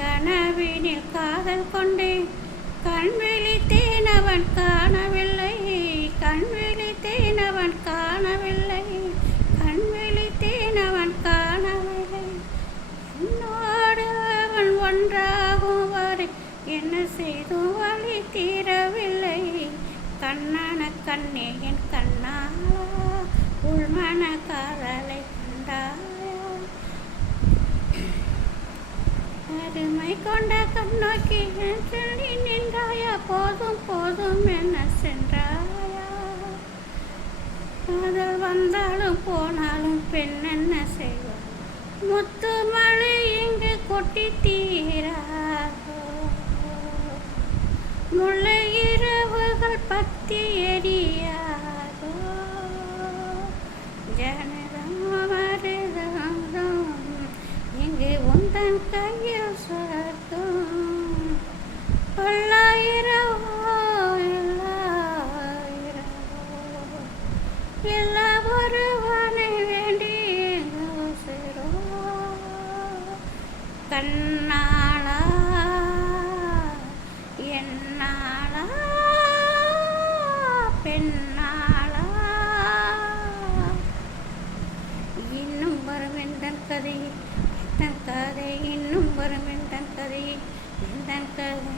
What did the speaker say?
கனவினில் காதல் கொண்டேன், கண் விழித்தேன் அவன் காணவில்லை, கண் விழித்தேன் அவன் காணவில்லை, கண் விழித்தேன் அவன் காணவில்லை. என்னோடு அவன் ஒன்றாகும் வரை என்ன செய்தும் வழி தீரவில்லை. கண்ணான கண்ணே என் கண்ணாளா, உள்மன காதலை கண்டாயா, அருமை கொண்ட கண்ணோக்கி என் சொல்லி நின்றாயா, போதும் போதும் என்ன சென்றாயா. காதல் வந்தாலும் போனாலும் பெண் என்ன செய்வார், முத்து மழை இங்கு கொட்டி தீராதோ, முல்லை இரவுகள் பத்தி எரியாதோ. ஜனதம் மருதம் இங்கு உந்தன் கையில் சொர்க்கம், பல்லாயிரவோ எல்லாயிரவோ எல்லா ஒருவனை வேண்டி சிறோ. கண்ணாளா என்னாளா பெண்ணாளா, இன்னும் வரும் எந்தன் கதை எந்தன் கதை, இன்னும் வரும் எந்தன் கதை எந்தன் கதை.